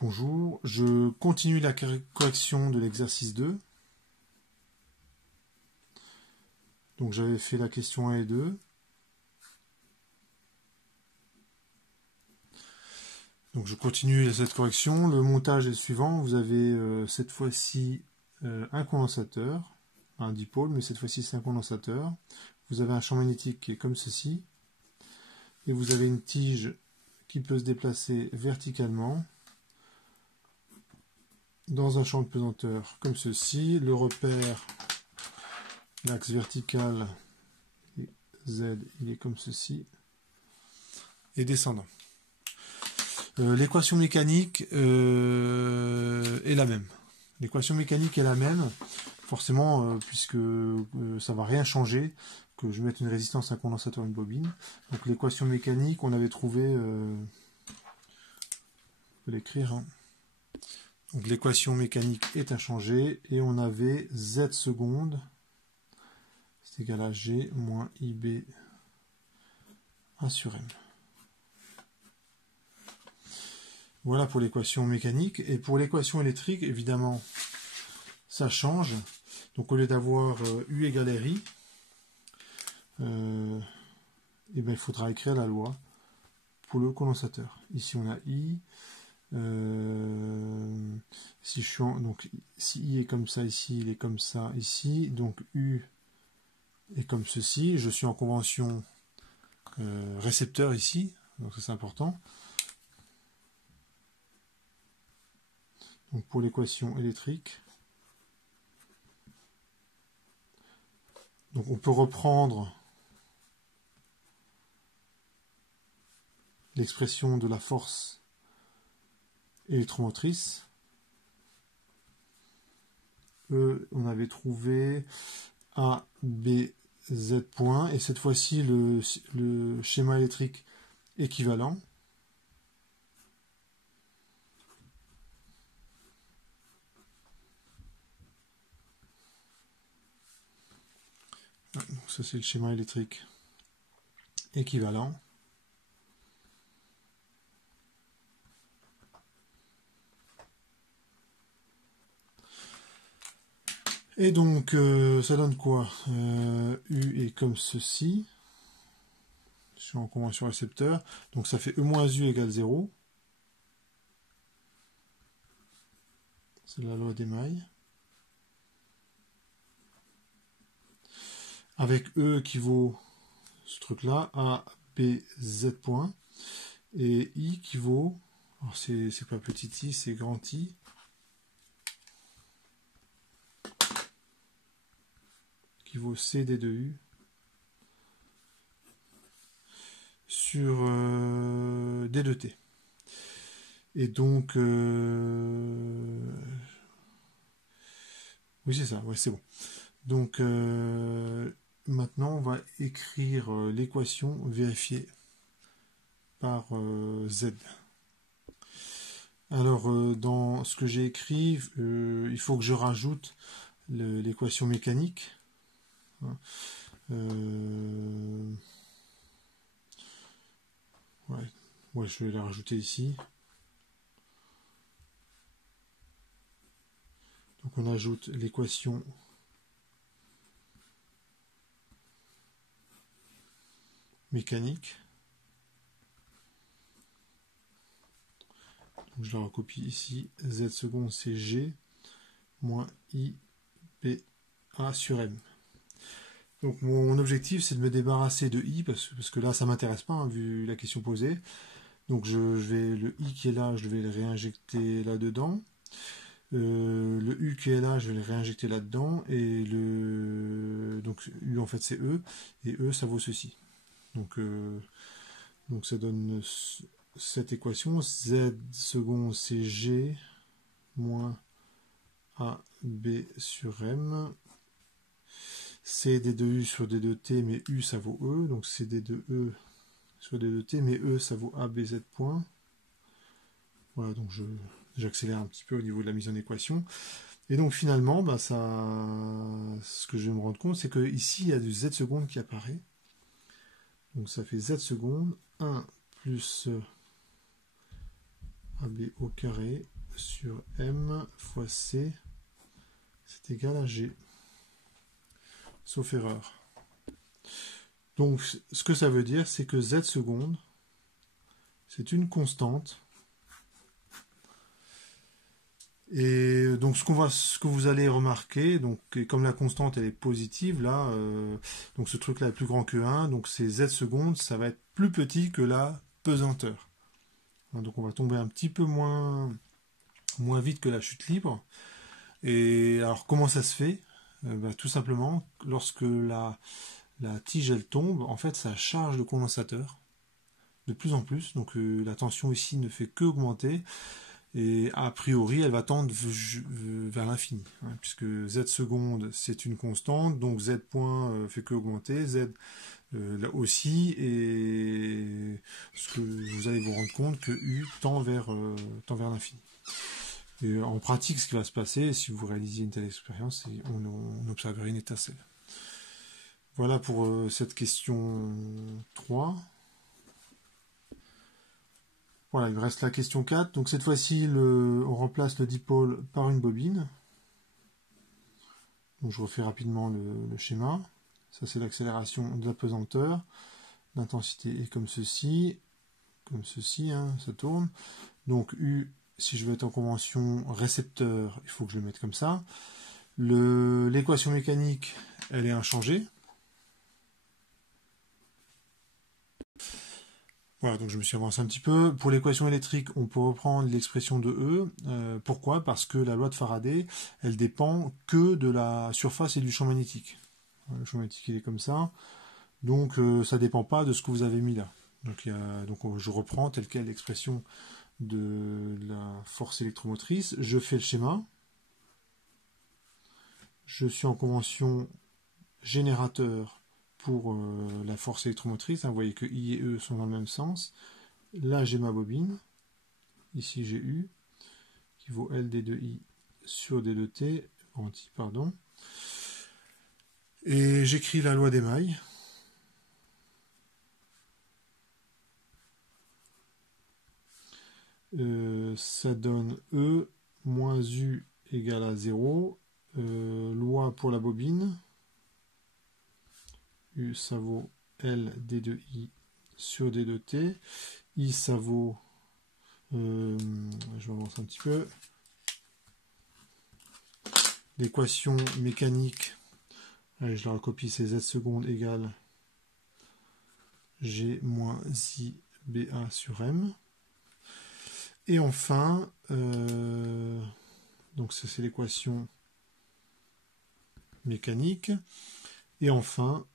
Bonjour, je continue la correction de l'exercice 2. Donc j'avais fait la question 1 et 2. Donc je continue cette correction. Le montage est le suivant. Vous avez cette fois-ci un condensateur, un dipôle, mais cette fois-ci c'est un condensateur. Vous avez un champ magnétique qui est comme ceci. Et vous avez une tige qui peut se déplacer verticalement dans un champ de pesanteur comme ceci. Le repère, l'axe vertical Z, il est comme ceci, et descendant. L'équation mécanique est la même. L'équation mécanique est la même, forcément, puisque ça ne va rien changer, que je mette une résistance, un condensateur, une bobine. Donc l'équation mécanique, on avait trouvé... on peut l'écrire, hein. Donc l'équation mécanique est inchangée, et on avait Z seconde, c'est égal à G moins IB 1 sur M. Voilà pour l'équation mécanique. Et pour l'équation électrique, évidemment, ça change. Donc au lieu d'avoir U égale RI, ben, il faudra écrire la loi pour le condensateur. Ici on a I. Si I est comme ça ici, il est comme ça ici. Donc U est comme ceci. Je suis en convention récepteur ici. Donc ça c'est important. Donc pour l'équation électrique, donc on peut reprendre l'expression de la force électromotrice. E, on avait trouvé A, B, Z point, et cette fois-ci le schéma électrique équivalent. Donc ça c'est le schéma électrique équivalent. Et donc ça donne quoi? U est comme ceci. Je suis en convention récepteur. Donc ça fait E moins U égale 0. C'est la loi d'Emaille. Avec E qui vaut ce truc-là, A, B, Z point. Et I qui vaut, alors c'est pas petit I, c'est grand I. Qui vaut C D de U sur D de T. Et donc, oui c'est ça, ouais, c'est bon. Donc, maintenant on va écrire l'équation vérifiée par Z. Alors, dans ce que j'ai écrit, il faut que je rajoute l'équation mécanique. Ouais, je vais la rajouter ici. Donc on ajoute l'équation mécanique. Donc je la recopie ici. Z seconde c'est G moins I B A sur M. Donc mon objectif c'est de me débarrasser de I parce que là ça m'intéresse pas, hein, vu la question posée. Donc je vais le I qui est là, je vais le réinjecter là-dedans. Le U qui est là, je vais le réinjecter là-dedans. Et donc U en fait c'est E. Et E ça vaut ceci. Donc ça donne cette équation. Z seconde c'est G moins A B sur M. C D de U sur D de T, mais U ça vaut E. Donc C D de E sur D de T, mais E ça vaut A B Z point. Voilà, donc j'accélère un petit peu au niveau de la mise en équation. Et donc finalement, bah, ce que je vais me rendre compte, c'est que ici il y a du Z seconde qui apparaît. Donc ça fait Z seconde 1 plus AB B au carré sur M fois C, c'est égal à G. Sauf erreur. Donc, ce que ça veut dire, c'est que Z seconde, c'est une constante. Et donc, ce que vous allez remarquer, donc, comme la constante elle est positive, là, donc ce truc-là est plus grand que 1, donc c'est Z seconde, ça va être plus petit que la pesanteur. Donc, on va tomber un petit peu moins vite que la chute libre. Et alors, comment ça se fait? Tout simplement, lorsque la tige elle tombe, en fait ça charge le condensateur de plus en plus, donc la tension ici ne fait qu'augmenter, et a priori elle va tendre vers l'infini, hein, puisque Z seconde c'est une constante, donc Z point fait qu'augmenter, Z là aussi, et ce que vous allez vous rendre compte que U tend vers l'infini. Et en pratique, ce qui va se passer, si vous réalisez une telle expérience, on observerait une étincelle. Voilà pour cette question 3. Voilà, il me reste la question 4. Donc cette fois-ci, on remplace le dipôle par une bobine. Donc je refais rapidement le schéma. Ça, c'est l'accélération de la pesanteur. L'intensité est comme ceci, hein, ça tourne. Donc U, si je veux être en convention récepteur, il faut que je le mette comme ça. L'équation mécanique, elle est inchangée. Voilà, donc je me suis avancé un petit peu. Pour l'équation électrique, on peut reprendre l'expression de E. Pourquoi? Parce que la loi de Faraday, elle dépend que de la surface et du champ magnétique. Le champ magnétique, il est comme ça. Donc, ça ne dépend pas de ce que vous avez mis là. Donc je reprends telle quelle l'expression de la force électromotrice. Je fais le schéma. Je suis en convention générateur pour la force électromotrice. Vous voyez que I et E sont dans le même sens. Là, j'ai ma bobine. Ici, j'ai U, qui vaut LD de I sur D de T, pardon. Et j'écris la loi des mailles. Ça donne E moins U égale à 0. Loi pour la bobine. U, ça vaut L D de I sur D de T. I, ça vaut... je m'avance un petit peu. L'équation mécanique, allez, je la recopie, c'est Z seconde égale G moins I BA sur M. Et enfin, donc ça c'est l'équation mécanique. Et enfin,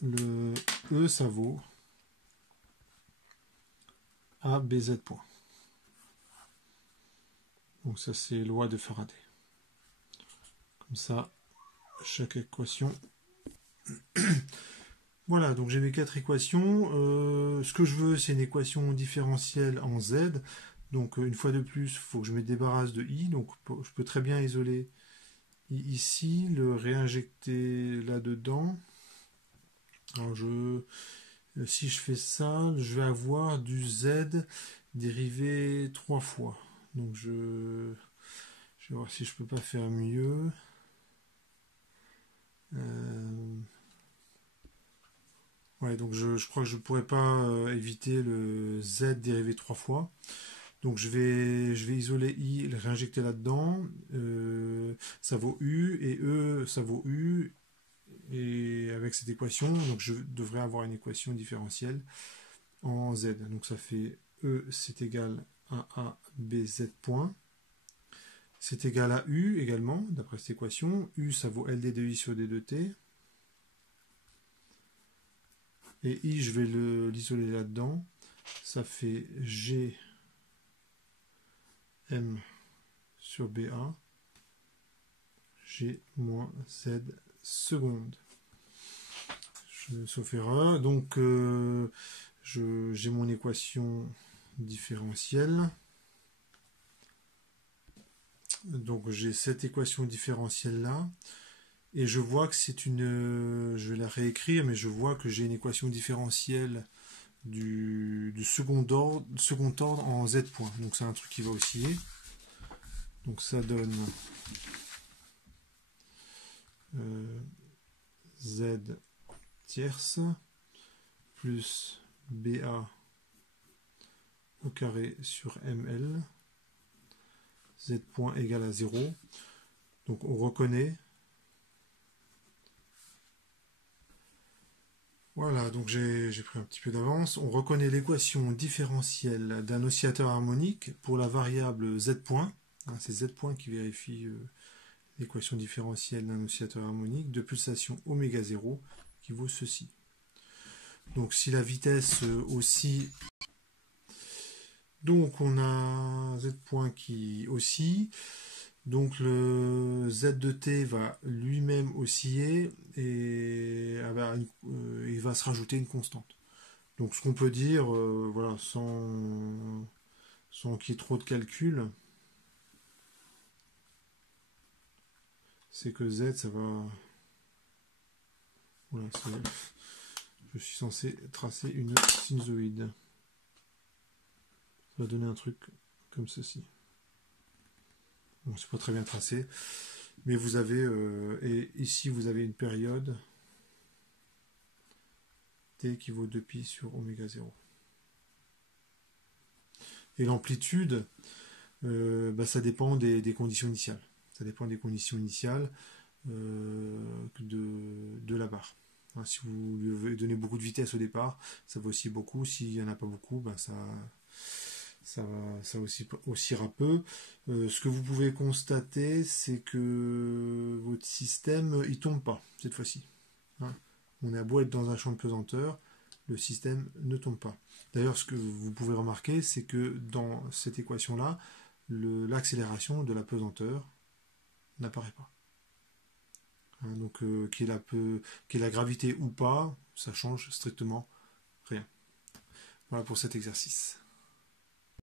le E, ça vaut ABZ point. Donc ça c'est loi de Faraday. Comme ça, chaque équation. Voilà, donc j'ai mes 4 équations. Ce que je veux, c'est une équation différentielle en Z. Donc une fois de plus, il faut que je me débarrasse de I. Donc je peux très bien isoler I ici, le réinjecter là-dedans. Alors si je fais ça, je vais avoir du Z dérivé 3 fois. Donc je vais voir si je peux pas faire mieux. Ouais, donc je crois que je ne pourrais pas éviter le Z dérivé 3 fois. Donc je vais isoler I, le réinjecter là-dedans. Ça vaut U et E, ça vaut U. Et avec cette équation, donc je devrais avoir une équation différentielle en Z. Donc ça fait E, c'est égal à ABZ point. C'est égal à U également, d'après cette équation. U, ça vaut LD de I sur D de T. Et I, je vais l'isoler là-dedans. Ça fait G M sur BA. G moins Z seconde. Sauf erreur. Donc, j'ai mon équation différentielle. Donc, j'ai cette équation différentielle-là. Et je vois que c'est une... je vais la réécrire, mais je vois que j'ai une équation différentielle du second ordre en z point. Donc c'est un truc qui va osciller. Donc ça donne z tierce plus BA au carré sur ML, z point égale à 0. Donc on reconnaît. Voilà, donc j'ai pris un petit peu d'avance. On reconnaît l'équation différentielle d'un oscillateur harmonique pour la variable z point. C'est z point qui vérifie l'équation différentielle d'un oscillateur harmonique de pulsation oméga 0 qui vaut ceci. Donc si la vitesse oscille, donc on a z point qui oscille, donc le z de t va lui-même osciller et il va se rajouter une constante. Donc ce qu'on peut dire, voilà, sans qu'il y ait trop de calcul, c'est que z ça va... Voilà, je suis censé tracer une sinusoïde. Ça va donner un truc comme ceci. Bon, c'est pas très bien tracé, mais vous avez et ici vous avez une période t qui vaut 2pi sur oméga 0. Et l'amplitude, ça dépend des conditions initiales. Ça dépend des conditions initiales de la barre. Si vous lui donnez beaucoup de vitesse au départ, ça va aussi beaucoup. S'il n'y en a pas beaucoup, ça oscillera peu. Ce que vous pouvez constater, c'est que votre système, il tombe pas cette fois-ci. On a beau être dans un champ de pesanteur, le système ne tombe pas. D'ailleurs, ce que vous pouvez remarquer, c'est que dans cette équation-là, l'accélération de la pesanteur n'apparaît pas. Donc, qu'il y ait la gravité ou pas, ça change strictement rien. Voilà pour cet exercice.